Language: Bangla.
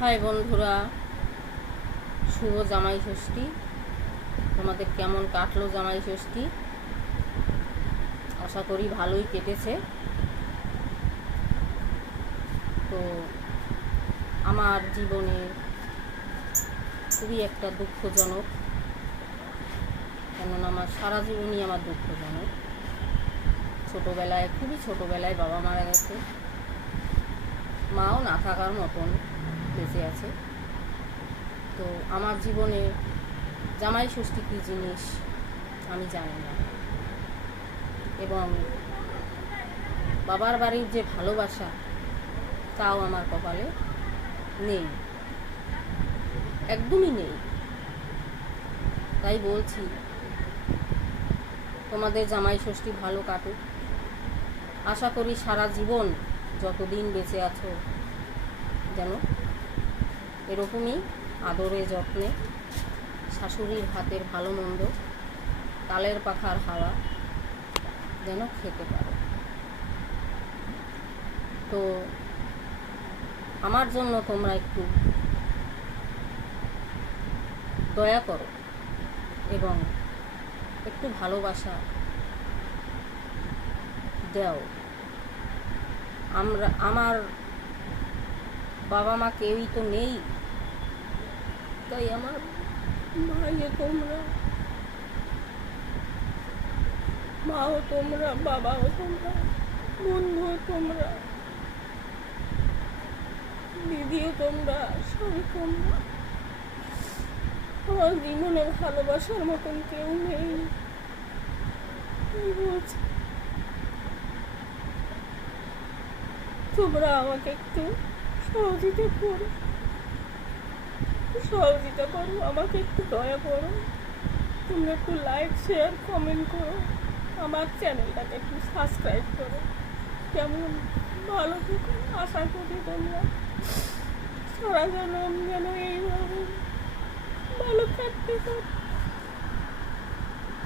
হাই বন্ধুরা, শুভ জামাই ষষ্ঠী। তোমাদের কেমন কাটলো জামাই ষষ্ঠী? আশা করি ভালোই কেটেছে। তো আমার জীবনে খুবই একটা দুঃখজনক, কেননা আমার সারা জীবনই আমার দুঃখজনক। খুবই ছোটোবেলায় বাবা মারা গেছে, মাও না থাকার মতন বেঁচে আছে। তো আমার জীবনে জামাই ষষ্ঠী কী জিনিস আমি জানি না, এবং বাবার বাড়ির যে ভালোবাসা তাও আমার কপালে নেই, একদমই নেই। তাই বলছি, তোমাদের জামাই ষষ্ঠী ভালো কাটুক। আশা করি সারা জীবন যতদিন বেঁচে আছো যেন এরকমই আদরে যত্নে শাশুড়ির হাতের ভালো মন্দ, তালের পাখার হাওয়া যেন খেতে পারো। তো আমার জন্য তোমরা একটু দয়া করো এবং একটু ভালোবাসা দাও। আমার বাবা মা কেউই তো নেই, তাই আমার ভাইয়ে তোমরা, মাও তোমরা, বাবাও তোমরা, বন্ধুও তোমরা, দিদিও তোমরা, সবই তোমরা। আমার জীবনে ভালোবাসার মতন কেউ নেই। তোমরা আমাকে একটু সহযোগিতা করো, আমাকে একটু দয়া করো। তোমরা একটু লাইক, শেয়ার, কমেন্ট করো, আমার চ্যানেলটাকে একটু সাবস্ক্রাইব করো। কেমন ভালো থেকো, আশা করি তোমরা সারা জনম যেন এইভাবে ভালো থাকতে পারো।